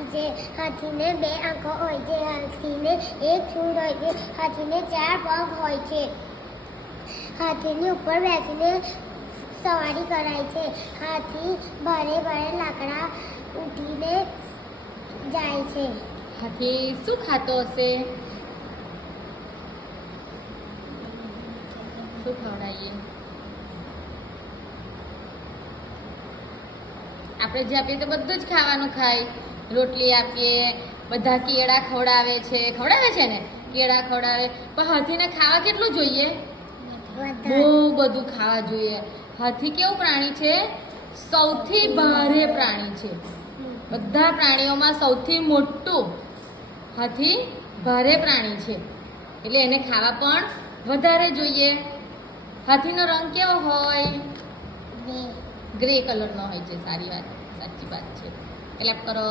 હાથી છે. હાથીને 2 આંખો હોય છે. હાથીને 1 સૂંઢ હોય છે. હાથીને 4 પગ હોય છે. હાથીની ઉપર બેસીને સવારી કરાય છે. હાથી ભારે લાકડા ઉઠીને જાય છે. હાથી શું ખાતો હશે? શું ખવડાવીએ? આપણે જે આપીએ તો બધું જ ખાવાનું ખાય. રોટલી આપીએ, બધા કેળા ખવડાવે છે. ખવડાવે છે ને? કેળા ખવડાવે. પણ હાથીને ખાવા કેટલું જોઈએ? બહુ બધું ખાવા જોઈએ. હાથી કેવું પ્રાણી છે? સૌથી ભારે પ્રાણી છે. બધા પ્રાણીઓમાં સૌથી મોટું હાથી ભારે પ્રાણી છે. એટલે એને ખાવા પણ વધારે જોઈએ. હાથીનો રંગ કેવો હોય? ગ્રે કલરનો હોય છે. સાચી વાત છે. ક્લેપ કરો.